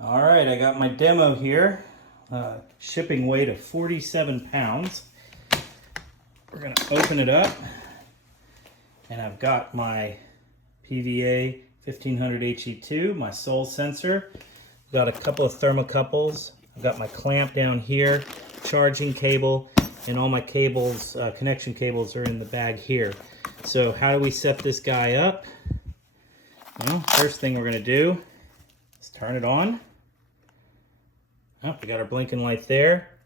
All right, I got my demo here. Shipping weight of 47 pounds. We're gonna open it up, and I've got my PVA-1500HE2, my SolSensor. I've got a couple of thermocouples. I've got my clamp down here, charging cable, and all my cables, connection cables are in the bag here. So how do we set this guy up? Well, first thing we're gonna do is turn it on. Oh, we got our blinking light there.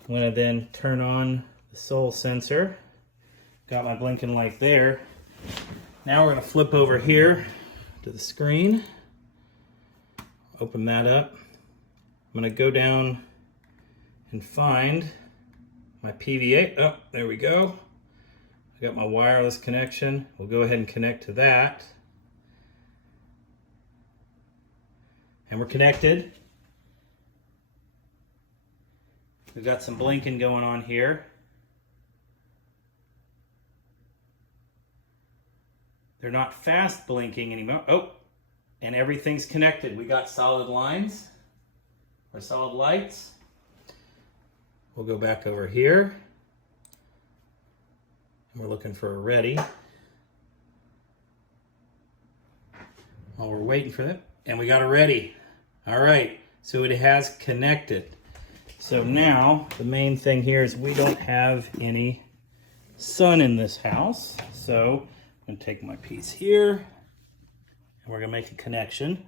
I'm gonna then turn on the SolSensor. Got my blinking light there. Now we're gonna flip over here to the screen. Open that up. I'm gonna go down and find my PVA. Oh, there we go. I got my wireless connection. We'll go ahead and connect to that. And we're connected. We've got some blinking going on here. They're not fast blinking anymore. Oh, and everything's connected. We got solid lines or solid lights. We'll go back over here. And we're looking for a ready. While we're waiting for that, and we got a ready. All right, so it has connected. So now the main thing here is we don't have any sun in this house. So I'm gonna take my piece here and we're gonna make a connection.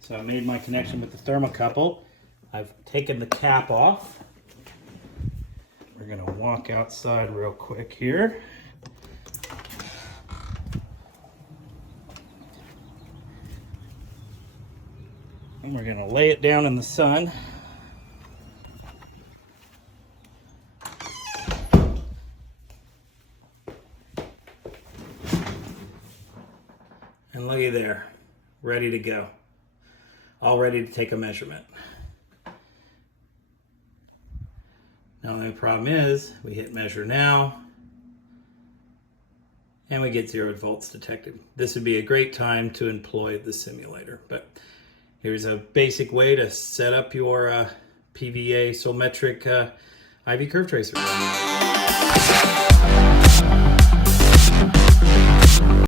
So I made my connection with the thermocouple. I've taken the cap off. We're gonna walk outside real quick here. And we're gonna lay it down in the sun. And looky there, ready to go. All ready to take a measurement. Now the only problem is, we hit measure now, and we get 0 volts detected. This would be a great time to employ the simulator, but here's a basic way to set up your PVA Solmetric IV curve tracer.